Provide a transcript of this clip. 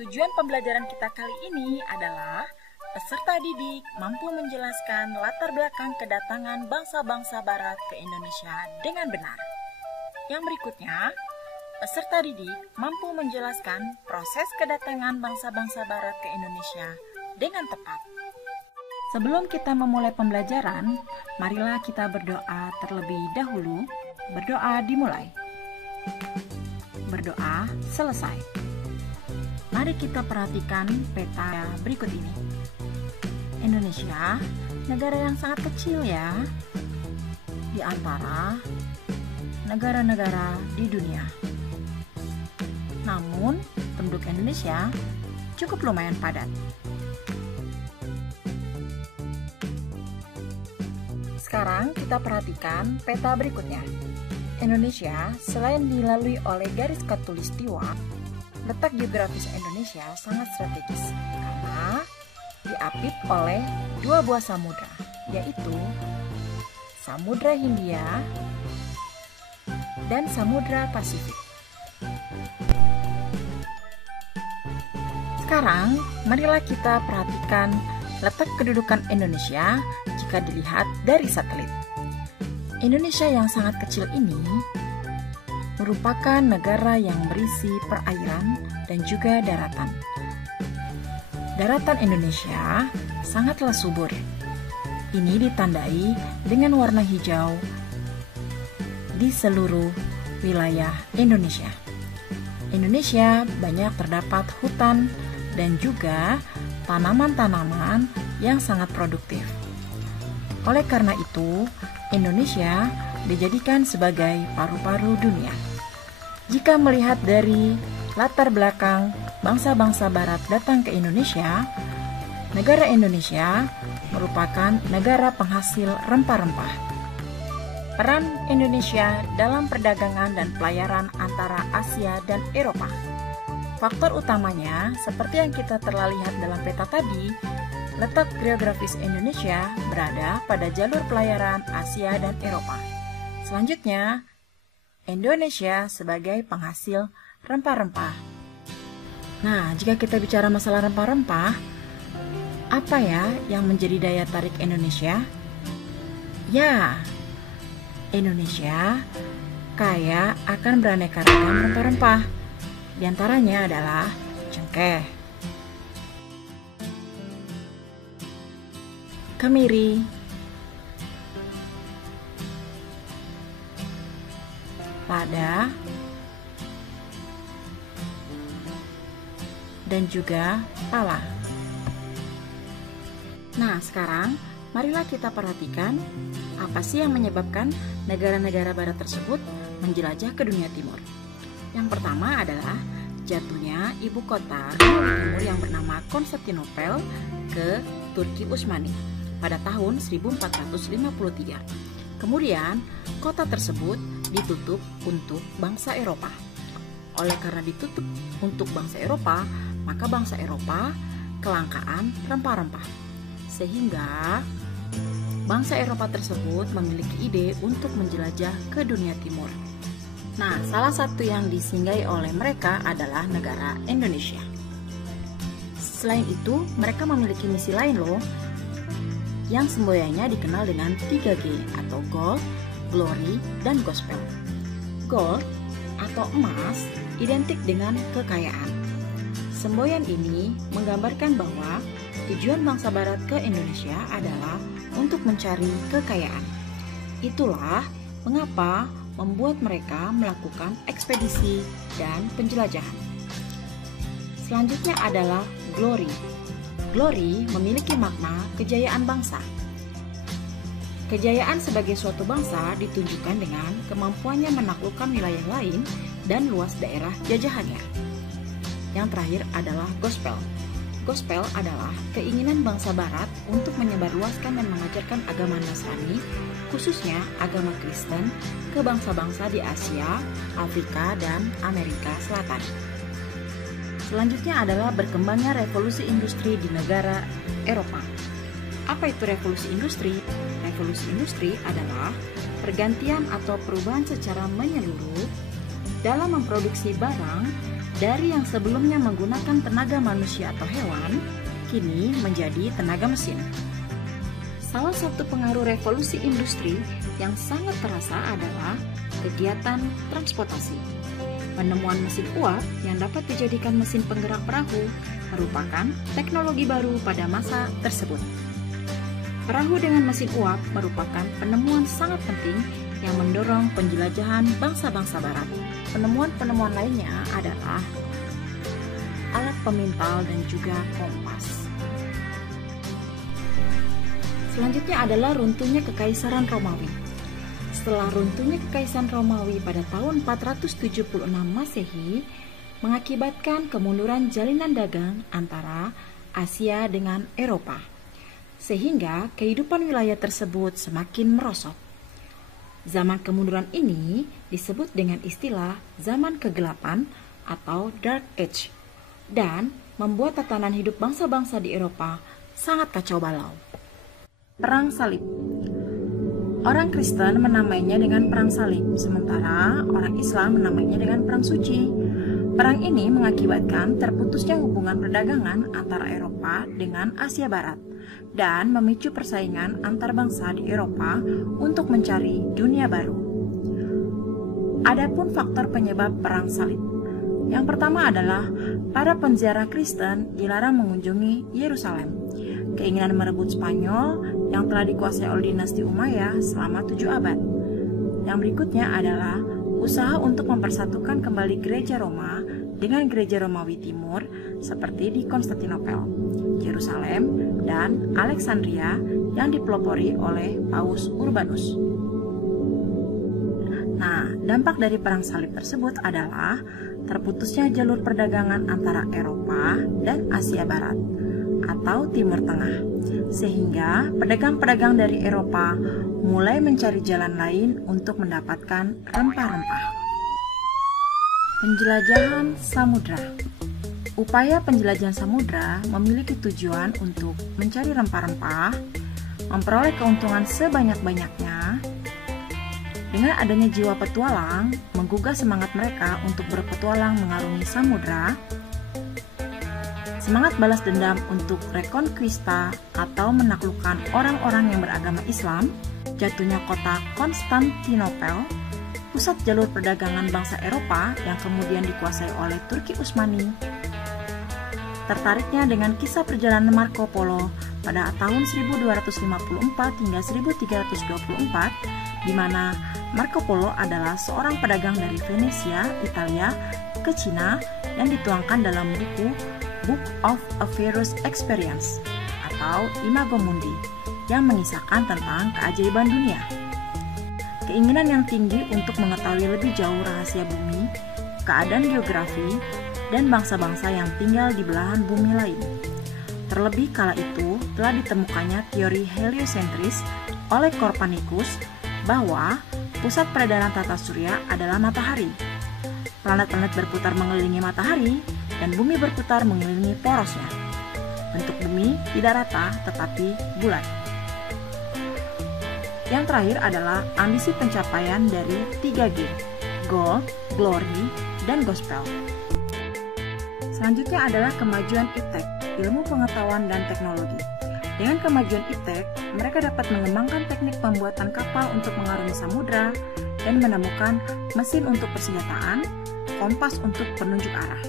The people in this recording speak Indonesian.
Tujuan pembelajaran kita kali ini adalah peserta didik mampu menjelaskan latar belakang kedatangan bangsa-bangsa Barat ke Indonesia dengan benar. Yang berikutnya, peserta didik mampu menjelaskan proses kedatangan bangsa-bangsa Barat ke Indonesia dengan tepat. Sebelum kita memulai pembelajaran, marilah kita berdoa terlebih dahulu. Berdoa dimulai. Berdoa selesai. Mari kita perhatikan peta berikut ini. Indonesia, negara yang sangat kecil ya, di antara negara-negara di dunia. Namun, penduduk Indonesia cukup lumayan padat. Sekarang kita perhatikan peta berikutnya. Indonesia selain dilalui oleh garis khatulistiwa, letak geografis Indonesia sangat strategis karena diapit oleh dua buah samudra, yaitu Samudra Hindia dan Samudra Pasifik. Sekarang, marilah kita perhatikan letak kedudukan Indonesia jika dilihat dari satelit. Indonesia yang sangat kecil ini merupakan negara yang berisi perairan dan juga daratan. Daratan Indonesia sangatlah subur. Ini ditandai dengan warna hijau di seluruh wilayah Indonesia. Indonesia banyak terdapat hutan dan juga tanaman-tanaman yang sangat produktif. Oleh karena itu, Indonesia dijadikan sebagai paru-paru dunia. Jika melihat dari latar belakang bangsa-bangsa Barat datang ke Indonesia, negara Indonesia merupakan negara penghasil rempah-rempah. Peran Indonesia dalam perdagangan dan pelayaran antara Asia dan Eropa. Faktor utamanya, seperti yang kita telah lihat dalam peta tadi, letak geografis Indonesia berada pada jalur pelayaran Asia dan Eropa. Selanjutnya, Indonesia sebagai penghasil rempah-rempah. Nah, jika kita bicara masalah rempah-rempah, apa ya yang menjadi daya tarik Indonesia? Ya, Indonesia kaya akan beraneka ragam rempah-rempah. Di antaranya adalah cengkeh, kemiri, lada, dan juga pala. Nah, sekarang marilah kita perhatikan apa sih yang menyebabkan negara-negara Barat tersebut menjelajah ke dunia timur. Yang pertama adalah jatuhnya ibu kota Romawi Timur yang bernama Konstantinopel ke Turki Utsmani pada tahun 1453. Kemudian, kota tersebut ditutup untuk bangsa Eropa. Oleh karena ditutup untuk bangsa Eropa, maka bangsa Eropa kelangkaan rempah-rempah. Sehingga bangsa Eropa tersebut memiliki ide untuk menjelajah ke dunia timur. Nah, salah satu yang disinggahi oleh mereka adalah negara Indonesia. Selain itu, mereka memiliki misi lain loh, yang semboyannya dikenal dengan 3G atau Gold, Glory, dan Gospel. Gold atau emas identik dengan kekayaan. Semboyan ini menggambarkan bahwa tujuan bangsa Barat ke Indonesia adalah untuk mencari kekayaan. Itulah mengapa membuat mereka melakukan ekspedisi dan penjelajahan. Selanjutnya adalah Glory. Glory memiliki makna kejayaan bangsa. Kejayaan sebagai suatu bangsa ditunjukkan dengan kemampuannya menaklukkan wilayah lain dan luas daerah jajahannya. Yang terakhir adalah Gospel. Gospel adalah keinginan bangsa Barat untuk menyebarluaskan dan mengajarkan agama Nasrani, khususnya agama Kristen, ke bangsa-bangsa di Asia, Afrika, dan Amerika Selatan. Selanjutnya adalah berkembangnya revolusi industri di negara Eropa. Apa itu revolusi industri? Revolusi industri adalah pergantian atau perubahan secara menyeluruh dalam memproduksi barang dari yang sebelumnya menggunakan tenaga manusia atau hewan, kini menjadi tenaga mesin. Salah satu pengaruh revolusi industri yang sangat terasa adalah kegiatan transportasi. Penemuan mesin uap yang dapat dijadikan mesin penggerak perahu merupakan teknologi baru pada masa tersebut. Perahu dengan mesin uap merupakan penemuan sangat penting yang mendorong penjelajahan bangsa-bangsa barat. Penemuan-penemuan lainnya adalah alat pemintal dan juga kompas. Selanjutnya adalah runtuhnya Kekaisaran Romawi. Setelah runtuhnya Kekaisaran Romawi pada tahun 476 Masehi, mengakibatkan kemunduran jalinan dagang antara Asia dengan Eropa, sehingga kehidupan wilayah tersebut semakin merosot. Zaman kemunduran ini disebut dengan istilah zaman kegelapan atau Dark Age, dan membuat tatanan hidup bangsa-bangsa di Eropa sangat kacau balau. Perang Salib. Orang Kristen menamainya dengan Perang Salib, sementara orang Islam menamainya dengan Perang Suci. Perang ini mengakibatkan terputusnya hubungan perdagangan antara Eropa dengan Asia Barat dan memicu persaingan antar bangsa di Eropa untuk mencari dunia baru. Adapun faktor penyebab Perang Salib. Yang pertama adalah para penziarah Kristen dilarang mengunjungi Yerusalem. Keinginan merebut Spanyol yang telah dikuasai oleh dinasti Umayyah selama 7 abad. Yang berikutnya adalah usaha untuk mempersatukan kembali gereja Roma dengan gereja Romawi Timur seperti di Konstantinopel, Yerusalem, dan Alexandria yang dipelopori oleh Paus Urbanus. Nah, dampak dari Perang Salib tersebut adalah terputusnya jalur perdagangan antara Eropa dan Asia Barat atau Timur Tengah, sehingga pedagang-pedagang dari Eropa mulai mencari jalan lain untuk mendapatkan rempah-rempah. Penjelajahan samudra. Upaya penjelajahan samudra memiliki tujuan untuk mencari rempah-rempah, memperoleh keuntungan sebanyak-banyaknya. Dengan adanya jiwa petualang, menggugah semangat mereka untuk berpetualang mengarungi samudra. Semangat balas dendam untuk reconquista atau menaklukkan orang-orang yang beragama Islam, jatuhnya kota Konstantinopel, pusat jalur perdagangan bangsa Eropa yang kemudian dikuasai oleh Turki Utsmani. Tertariknya dengan kisah perjalanan Marco Polo pada tahun 1254 hingga 1324, di mana Marco Polo adalah seorang pedagang dari Venesia, Italia, ke Cina yang dituangkan dalam buku Book of a Pharaoh's Experience atau Imago Mundi yang mengisahkan tentang keajaiban dunia. Keinginan yang tinggi untuk mengetahui lebih jauh rahasia bumi, keadaan geografi, dan bangsa-bangsa yang tinggal di belahan bumi lain. Terlebih kala itu telah ditemukannya teori heliosentris oleh Copernicus bahwa pusat peredaran tata surya adalah matahari. Planet-planet berputar mengelilingi matahari dan bumi berputar mengelilingi porosnya. Bentuk bumi tidak rata tetapi bulat. Yang terakhir adalah ambisi pencapaian dari 3G, Gold, Glory, dan Gospel. Selanjutnya adalah kemajuan iptek, ilmu pengetahuan dan teknologi. Dengan kemajuan iptek, mereka dapat mengembangkan teknik pembuatan kapal untuk mengarungi samudra dan menemukan mesin untuk persenjataan, kompas untuk penunjuk arah.